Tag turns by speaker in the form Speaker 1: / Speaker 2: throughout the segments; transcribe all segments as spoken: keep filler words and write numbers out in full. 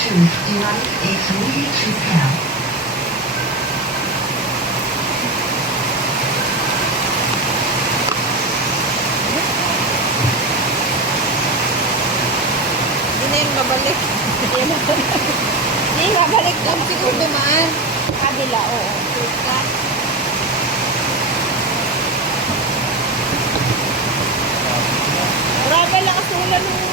Speaker 1: Choose device is ready to pair.
Speaker 2: Hindi na yung babalik.
Speaker 3: Hindi, babalik
Speaker 2: Doon siguro dumaan.
Speaker 3: kabila, oo. Cut. Grabe, lakas ulan mo.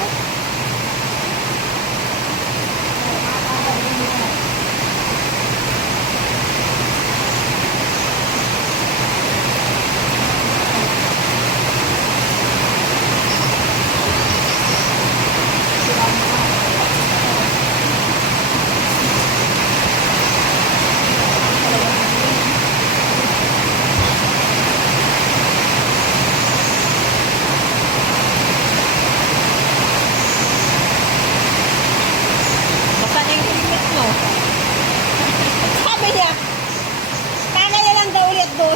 Speaker 2: Basta na yung helmet mo.
Speaker 3: Sabi niya, kaya lang daw ulit doon.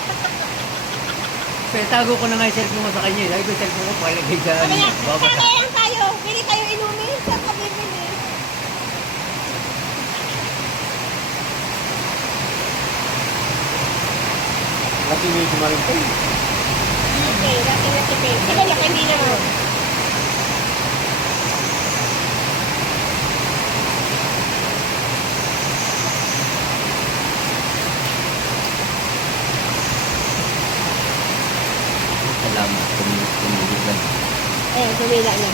Speaker 4: Pero tago ko na nga yung cellphone ko sa kanya. Lagi ko yung cellphone ko palagay sa
Speaker 3: Sabi niya,
Speaker 4: baba.
Speaker 3: kaya lang tayo. Bili tayo inumin. Saan ka bibili?
Speaker 4: Kasi may kumarin ko.
Speaker 3: Okay, dati na si Pei. Sige niya, hindi na mo.
Speaker 4: Salamat. Tumiligan.
Speaker 3: Eh, kumila niya.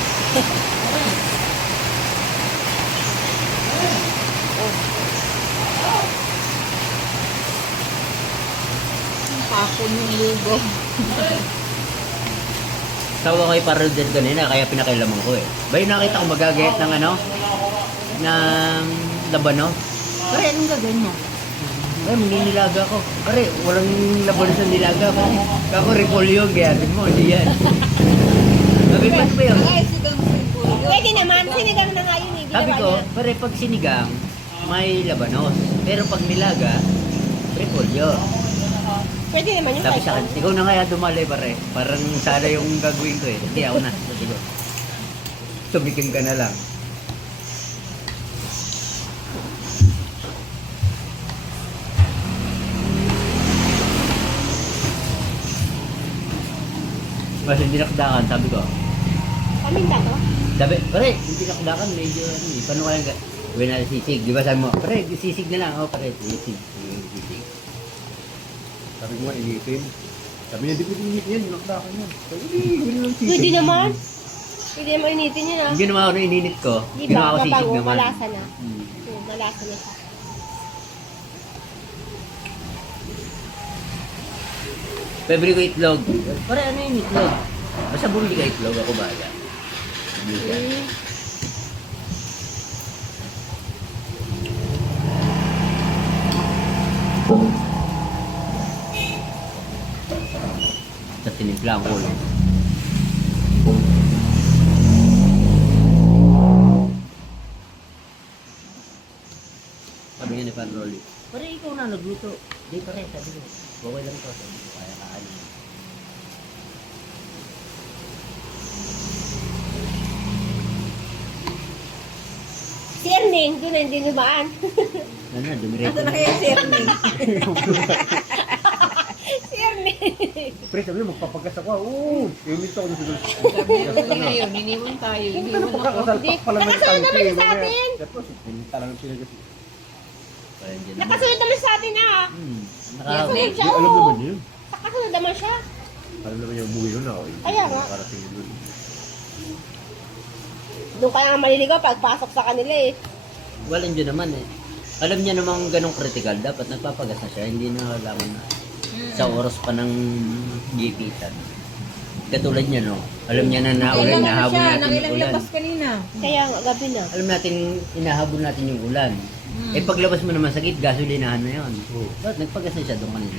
Speaker 2: Pakon yung lugo.
Speaker 4: Tawag ko kay Parol din kanina, kaya pinakailaman ko eh. Bay, nakita ko magagayat ng ano? Ng labano. Pare, anong gagawin mo? Ay, maninilaga ko. Pare, walang labano sa nilaga ko. Kako, repolyo, gayatin mo, hindi yan. Sabi ko, ano ba yun?
Speaker 2: Ay, sigang simbolo.
Speaker 3: Pwede naman, sinigang na nga yun eh.
Speaker 4: Sabi
Speaker 3: Ginawa
Speaker 4: ko,
Speaker 3: niya.
Speaker 4: pare, pag sinigang, may labanos. Pero pag nilaga, repolyo.
Speaker 3: Pwede naman yung
Speaker 4: Sabi
Speaker 3: kahit
Speaker 4: sa akin,
Speaker 3: ano.
Speaker 4: ikaw na kaya dumali pare. Parang sana yung gagawin ko eh. Hindi ako na. Sabi ko, tumikim ka na lang. Mas hindi nakdakan, sabi ko.
Speaker 3: Paminta ko.
Speaker 4: Sabi, pare, hindi nakdakan, medyo ano eh. Paano kaya ga- gawin natin sisig? Di ba sabi mo, pare, sisig na lang. Oh, pare, sisig. Sisig.
Speaker 5: Sabi ko nga, initin. Sabi niya, di pwede initin yan, nakdakan yan. Sabi ko, hindi, gawin lang sisig.
Speaker 3: Pwede naman. Pwede naman initin yun ah.
Speaker 4: Yung ginawa ko na ininit ko,
Speaker 3: Di
Speaker 4: ginawa
Speaker 3: ba?
Speaker 4: ko sisig
Speaker 3: Mabango,
Speaker 4: naman.
Speaker 3: malasa na.
Speaker 4: Hmm.
Speaker 3: Hmm, malasa na siya.
Speaker 4: Favorite ko itlog. Pare, ano yung itlog? Basta bumili ka itlog, ako bahala. Bumili ka.
Speaker 3: Hmm.
Speaker 4: Sa tinimpla ko ulo. Sabi nga ni Pan Rolly, pare, ikaw na nagluto. Di pare, sabi ko, okay lang to. Sabi ko, kaya kaano.
Speaker 3: Si Erning, doon na hindi dumaan.
Speaker 4: Ano na, dumiretso
Speaker 2: Ito na
Speaker 4: na.
Speaker 2: kaya si Ernie.
Speaker 3: Si Erning.
Speaker 5: Pre, sabi niya, magpapagas ako. Oo, iumit ako na siguro.
Speaker 2: Sabi niya kasi ngayon, iniwan tayo.
Speaker 5: Kung
Speaker 2: Iniwan
Speaker 5: ano
Speaker 2: ako.
Speaker 5: pagkakasalpak pala ng
Speaker 3: Nakasunod naman
Speaker 5: tangke.
Speaker 3: sa
Speaker 5: mamaya.
Speaker 3: atin.
Speaker 5: Tapos, pinita lang sila kasi.
Speaker 4: Parang dyan naman.
Speaker 3: Nakasunod naman sa atin ah.
Speaker 4: Hmm.
Speaker 2: Yes,
Speaker 4: Naka...
Speaker 3: Sunod siya,
Speaker 5: Di, alam
Speaker 3: oo.
Speaker 5: naman yun.
Speaker 3: Nakasunod naman siya.
Speaker 5: Alam naman niya umuwi nun ako. eh.
Speaker 3: Kaya nga.
Speaker 5: Parating yun dun.
Speaker 3: Doon kaya nga maliligaw pagpasok sa kanila eh.
Speaker 4: Well, yun naman eh. Alam niya namang ganong critical, dapat nagpapagas na siya, hindi na kailangan na sa oras pa ng gipitan. Katulad niya, no? Alam niya na naulan, nahabol natin yung
Speaker 2: Nangilang
Speaker 4: ulan.
Speaker 2: labas kanina.
Speaker 3: Kaya nga, gabi na.
Speaker 4: Alam natin, inahabol natin yung ulan.
Speaker 2: Hmm.
Speaker 4: Eh paglabas mo naman sa gate, gasolinahan na yun. Oh. Dapat nagpagas na siya doon kanina.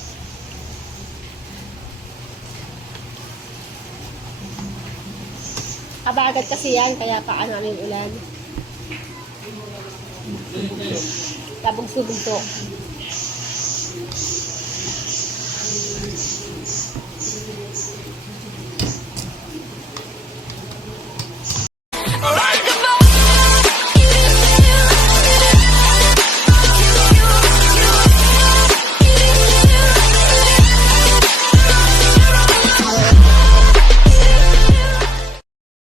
Speaker 3: Kabagat kasi yan, kaya paano ano yung ulan. Tabog subog to.